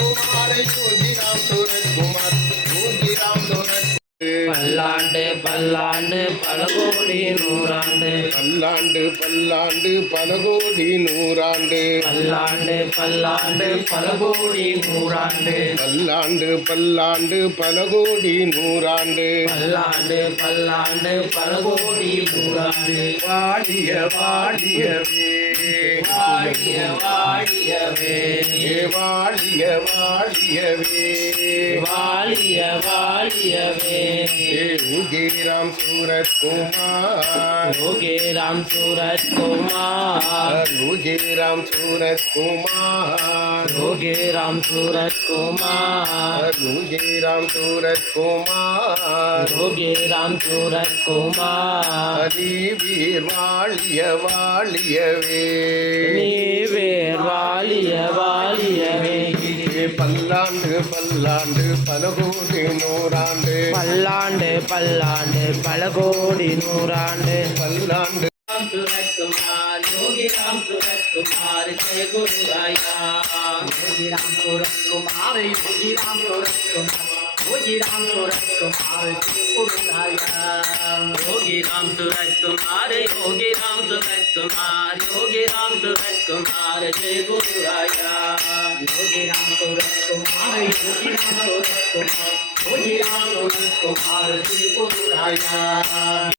कुमार योगी राम सूरत कुमार योगी राम सूरत பல்லாண்டு பல்லாண்டு பல கோடி நூறாண்டு பல்லாண்டு பல்லாண்டு பல கோடி நூறாண்டு பல்லாண்டு பல்லாண்டு பல கோடி நூறாண்டு பல்லாண்டு பல்லாண்டு பல கோடி நூறாண்டு பல்லாண்டு பல்லாண்டு பல கோடி நூறாண்டு வாழிய வாழியவே வாழிய வாழியவே வாழிய வாழியவே வாழிய வாழியவே योगी राम सूरत कुमार योगी राम सूरत कुमार योगी राम सूरत कुमार योगी राम सूरत कुमार योगी राम सूरत कुमार योगी राम सूरत कुमार हरि वीर वालिय वालियवे நீவேர் வாழிய வாழியவே பல்லாண்டு பல்லாண்டு பல கோடி நூறாண்டு பல்லாண்டு பல்லாண்டு பல கோடி நூறாண்டு பல்லாண்டு सूरत कुमार योगी राम सूरत कुमार जय गुरु राया योगी राम सूरत कुमार योगी राम सूरत कुमार योगी राम सूरत कुमार जय गुरु राया योगी राम सूरत कुमार योगी राम सूरत कुमार योगी राम सूरत कुमार जय गुरु राया योगी राम सूरत कुमार योगी राम सूरत कुमार योगी राम सूरत कुमार जय गुरु राया